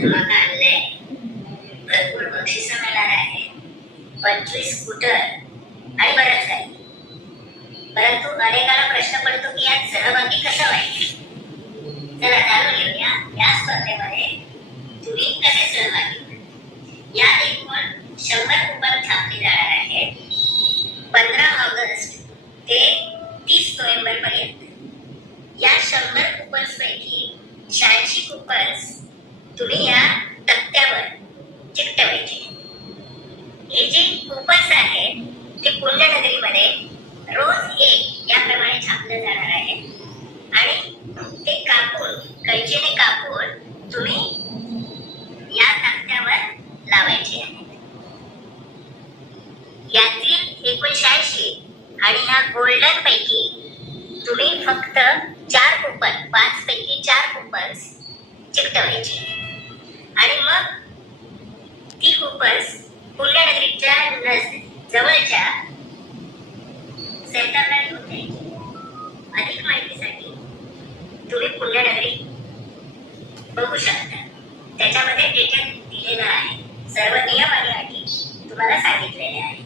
एकावन्न धमाका आणलाय भरपूर बक्षीस मिळणार आहे पंचवीस स्कूटर आणि बरंच काही परंतु अनेकाला प्रश्न पडतो की यात सहभागी कसं व्हायचं चला जाणून घेऊया या स्पर्धेमध्ये तुम्ही कसे सहभागी व्हाल. यात एकूण शंभर कुपन छापली जाणार आहेत पंधरा ऑगस्ट ते तीस नोव्हेंबर पर्यंत या शंभर कुपन्स पैकी शहाऐंशी कुपन्स तुम्ही या तक्त्यावर चिकटवायचे हे जे कुपन्स आहेत ते पुण्यनगरीमध्ये रोज एक याप्रमाणे छापलं जाणार आहे. आणि ते कापून कैचीने कापून तुम्ही या तक्त्यावर लावायचे आहे. यातील एकोणशहाऐंशी आणि ह्या गोल्डन पैकी तुम्ही फक्त चार कुपन पाच पैकी चार कुपन्स चिकटवायचे खूपच कुपन्स जवळच्या सेंटरला होते अधिक माहितीसाठी तुम्ही पुण्यानगरी बघू शकता. त्याच्यामध्ये डिटेल दिलेलं आहे. सर्व नियम आणि अटी तुम्हाला सांगितलेले आहे